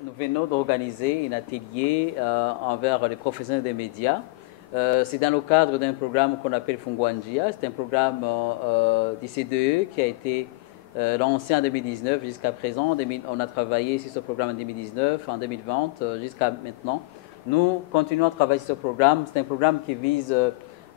nous venons d'organiser un atelier envers les professionnels des médias. C'est dans le cadre d'un programme qu'on appelle Fungwanjia. C'est un programme du CDE qui a été lancé en 2019 jusqu'à présent. On a travaillé sur ce programme en 2019, en 2020, jusqu'à maintenant. Nous continuons à travailler sur ce programme. C'est un programme qui vise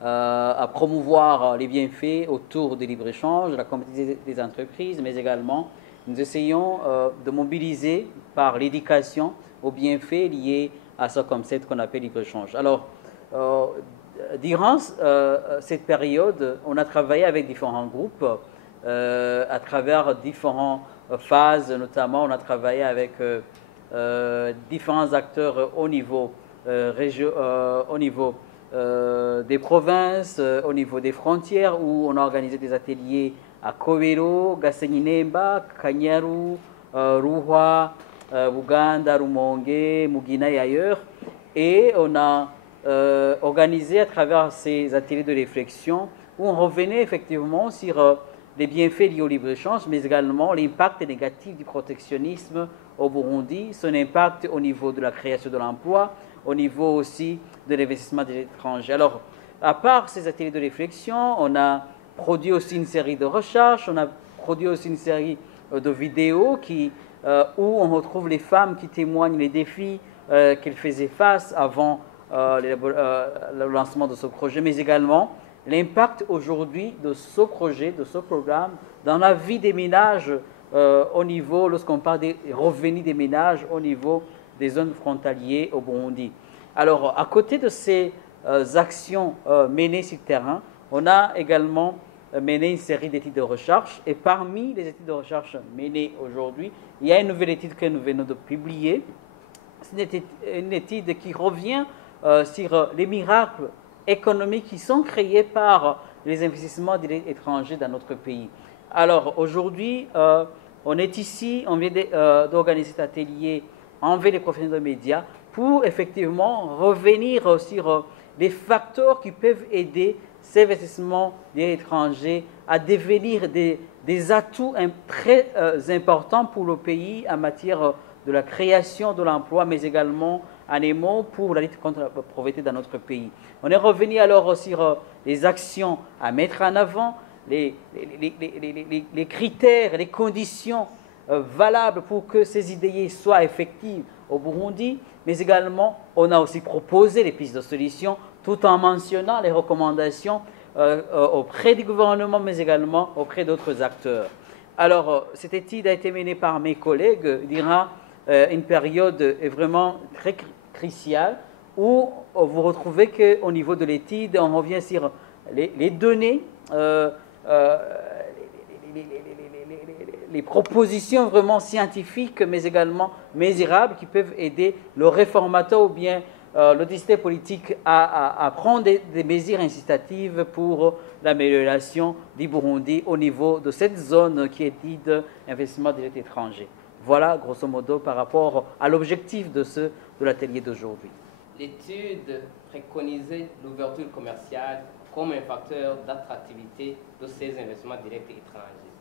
à promouvoir les bienfaits autour du libre-échange, la compétitivité des entreprises, mais également nous essayons de mobiliser par l'éducation aux bienfaits liés à ce concept qu'on appelle libre-échange. Alors, durant cette période, on a travaillé avec différents groupes à travers différentes phases, notamment on a travaillé avec différents acteurs au niveau, des provinces, au niveau des frontières, où on a organisé des ateliers à Kobero, Gasenyinemba, Kanyaru, Ruhwa, Buganda, Rumonge, Mugina et ailleurs. Et on a organisé à travers ces ateliers de réflexion où on revenait effectivement sur les bienfaits liés au libre-échange, mais également l'impact négatif du protectionnisme au Burundi, son impact au niveau de la création de l'emploi, au niveau aussi de l'investissement de l'étranger. Alors, à part ces ateliers de réflexion, on a produit aussi une série de recherches, on a produit aussi une série de vidéos où on retrouve les femmes qui témoignent les défis qu'elles faisaient face avant le lancement de ce projet, mais également l'impact aujourd'hui de ce projet, de ce programme, dans la vie des ménages au niveau, lorsqu'on parle des revenus des ménages au niveau des zones frontalières au Burundi. Alors, à côté de ces actions menées sur le terrain, on a également mené une série d'études de recherche. Et parmi les études de recherche menées aujourd'hui, il y a une nouvelle étude que nous venons de publier. C'est une étude qui revient sur les miracles économiques qui sont créés par les investissements étrangers dans notre pays. Alors, aujourd'hui, on est ici, on vient d'organiser cet atelier envers les professionnels de médias pour effectivement revenir sur les facteurs qui peuvent aider ces investissements étrangers à devenir des atouts très importants pour le pays en matière de la création de l'emploi, mais également en émo pour la lutte contre la pauvreté dans notre pays. On est revenu alors sur les actions à mettre en avant, les critères, les conditions valables pour que ces idées soient effectives au Burundi, mais également on a aussi proposé les pistes de solutions tout en mentionnant les recommandations auprès du gouvernement, mais également auprès d'autres acteurs. Alors, cette étude a été menée par mes collègues durant une période vraiment très cruciale où vous retrouvez qu'au niveau de l'étude, on revient sur les données, les propositions vraiment scientifiques, mais également mesurables qui peuvent aider le réformateur ou bien l'autorité politique à prendre des mesures incitatives pour l'amélioration du Burundi au niveau de cette zone qui est dite investissement direct étranger. Voilà, grosso modo, par rapport à l'objectif de l'atelier d'aujourd'hui. L'étude préconisait l'ouverture commerciale comme un facteur d'attractivité de ces investissements directs étrangers.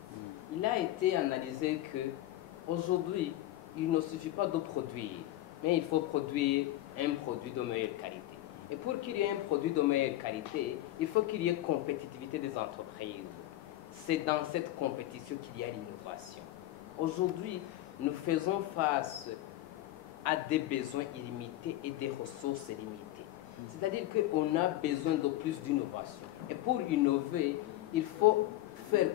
Il a été analysé qu'aujourd'hui, il ne suffit pas de produire, mais il faut produire un produit de meilleure qualité. Et pour qu'il y ait un produit de meilleure qualité, il faut qu'il y ait compétitivité des entreprises. C'est dans cette compétition qu'il y a l'innovation. Aujourd'hui, nous faisons face à des besoins illimités et des ressources limitées. C'est-à-dire qu'on a besoin de plus d'innovation. Et pour innover, il faut faire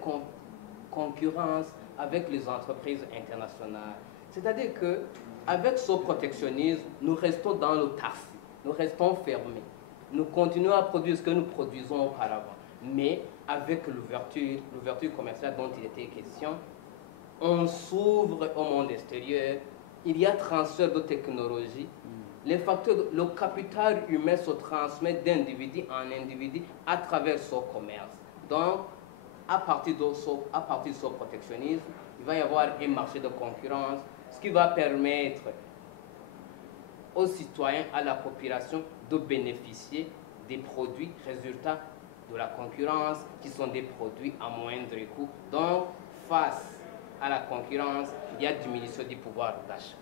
concurrence avec les entreprises internationales. C'est-à-dire qu'avec ce protectionnisme, nous restons dans le taxi, nous restons fermés. Nous continuons à produire ce que nous produisons auparavant. Mais avec l'ouverture commerciale dont il était question, on s'ouvre au monde extérieur, il y a transfert de technologie, le capital humain se transmet d'individu en individu à travers ce commerce. Donc, à partir de ce protectionnisme, il va y avoir un marché de concurrence, ce qui va permettre aux citoyens, à la population, de bénéficier des produits résultats de la concurrence, qui sont des produits à moindre coût. Donc, face à la concurrence, il y a diminution du pouvoir d'achat.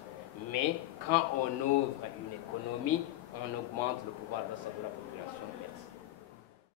Mais quand on ouvre une économie, on augmente le pouvoir d'achat de la population.